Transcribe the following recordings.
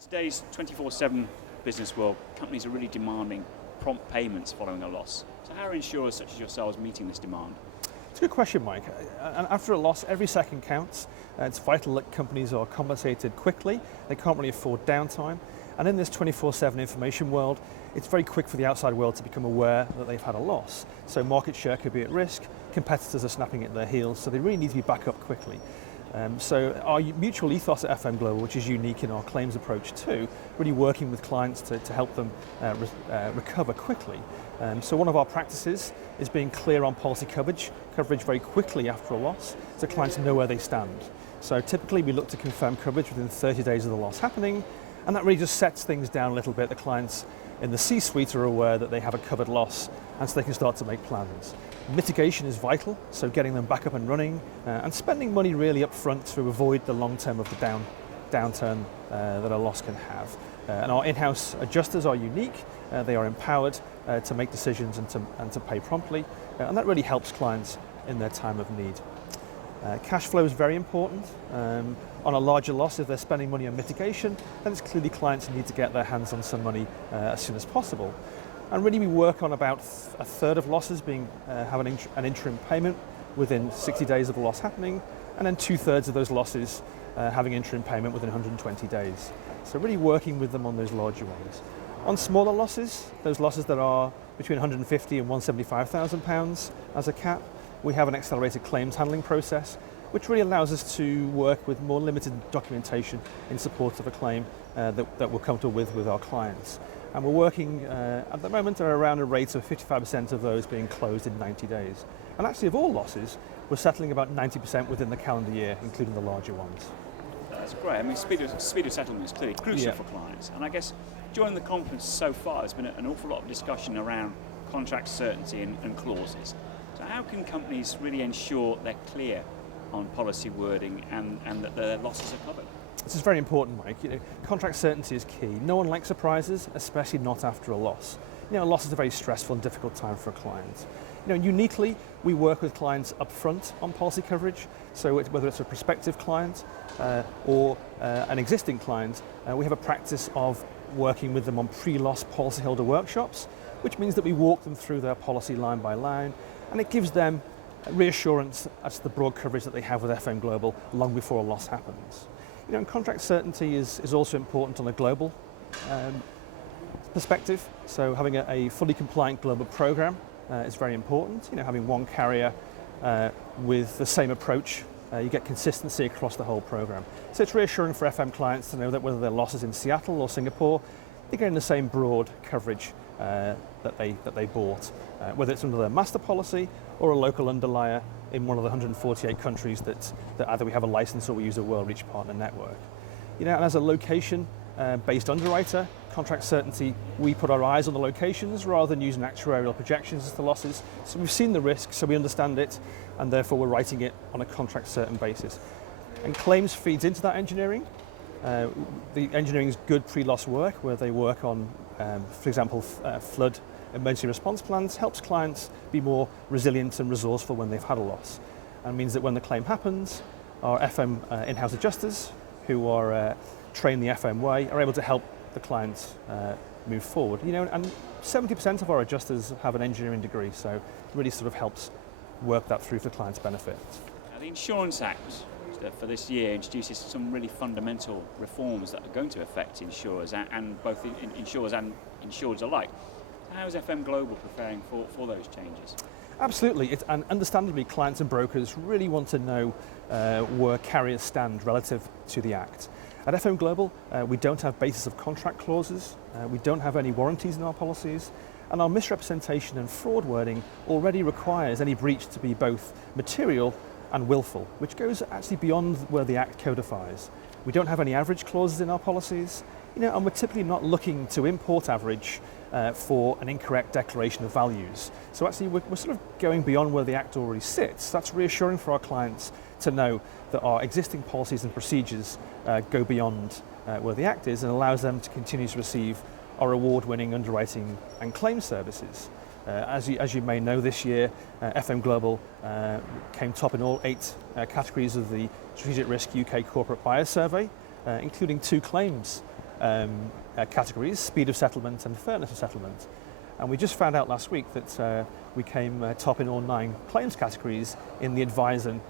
Today's 24/7 business world, companies are really demanding prompt payments following a loss. So how are insurers such as yourselves meeting this demand? It's a good question, Mike. And after a loss, every second counts. It's vital that companies are compensated quickly. They can't really afford downtime. And in this 24/7 information world, it's very quick for the outside world to become aware that they've had a loss. So market share could be at risk, competitors are snapping at their heels, so they really need to be back up quickly. So our mutual ethos at FM Global, which is unique in our claims approach too, really working with clients to help them recover quickly. So one of our practices is being clear on policy coverage very quickly after a loss, so clients know where they stand. So typically we look to confirm coverage within 30 days of the loss happening, and that really just sets things down a little bit. The clients in the C-suite are aware that they have a covered loss, and so they can start to make plans. Mitigation is vital, so getting them back up and running, and spending money really up front to avoid the long term of the downturn that a loss can have. And our in-house adjusters are unique. They are empowered to make decisions and to pay promptly, and that really helps clients in their time of need. Cash flow is very important. On a larger loss, if they're spending money on mitigation, then it's clearly clients need to get their hands on some money as soon as possible. And really we work on about a third of losses have an interim payment within 60 days of the loss happening, and then 2/3 of those losses having interim payment within 120 days. So really working with them on those larger ones. On smaller losses, those losses that are between £150,000 and £175,000 as a cap, we have an accelerated claims handling process, which really allows us to work with more limited documentation in support of a claim that we're comfortable with our clients. And we're working at the moment around a rate of 55% of those being closed in 90 days. And actually of all losses, we're settling about 90% within the calendar year, including the larger ones. That's great. I mean, speed of settlement is clearly crucial for clients. And I guess during the conference so far, there's been an awful lot of discussion around contract certainty and clauses. So how can companies really ensure they're clear on policy wording and that their losses are covered? This is very important, Mike. Contract certainty is key. No one likes surprises, especially not after a loss. A loss is a very stressful and difficult time for a client. Uniquely, we work with clients up front on policy coverage. So whether it's a prospective client or an existing client, we have a practice of working with them on pre-loss policyholder workshops, which means that we walk them through their policy line by line, and it gives them reassurance as to the broad coverage that they have with FM Global long before a loss happens. And contract certainty is also important on a global perspective. So having a fully compliant global program is very important. Having one carrier with the same approach, you get consistency across the whole program. So it's reassuring for FM clients to know that whether their loss is in Seattle or Singapore, they're getting the same broad coverage that they bought, whether it's under their master policy or a local underlier in one of the 148 countries that either we have a license or we use a World Reach Partner network. And as a location-based underwriter, contract certainty, we put our eyes on the locations rather than using actuarial projections as to losses. So we've seen the risk, so we understand it, and therefore we're writing it on a contract certain basis. And claims feeds into that engineering. The engineering is good pre-loss work, where they work on, for example, flood emergency response plans, helps clients be more resilient and resourceful when they've had a loss, and means that when the claim happens, our FM in-house adjusters, who are trained the FM way, are able to help the clients move forward. And 70% of our adjusters have an engineering degree, so it really sort of helps work that through for clients' benefit. Now, the Insurance Act for this year introduces some really fundamental reforms that are going to affect insurers and both insurers and insureds alike. How is FM Global preparing for those changes? Absolutely, and understandably clients and brokers really want to know where carriers stand relative to the Act. At FM Global, we don't have basis of contract clauses, we don't have any warranties in our policies, and our misrepresentation and fraud wording already requires any breach to be both material and willful, which goes actually beyond where the Act codifies. We don't have any average clauses in our policies, and we're typically not looking to import average for an incorrect declaration of values. So actually we're sort of going beyond where the Act already sits. That's reassuring for our clients to know that our existing policies and procedures go beyond where the Act is, and allows them to continue to receive our award-winning underwriting and claim services. As you may know, this year FM Global came top in all 8 categories of the StrategicRISK UK Corporate Buyer Survey, including 2 claims categories: speed of settlement and fairness of settlement. And we just found out last week that we came top in all 9 claims categories in the Advisor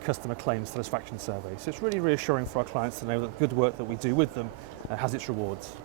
customer claims satisfaction survey. So it's really reassuring for our clients to know that the good work that we do with them has its rewards.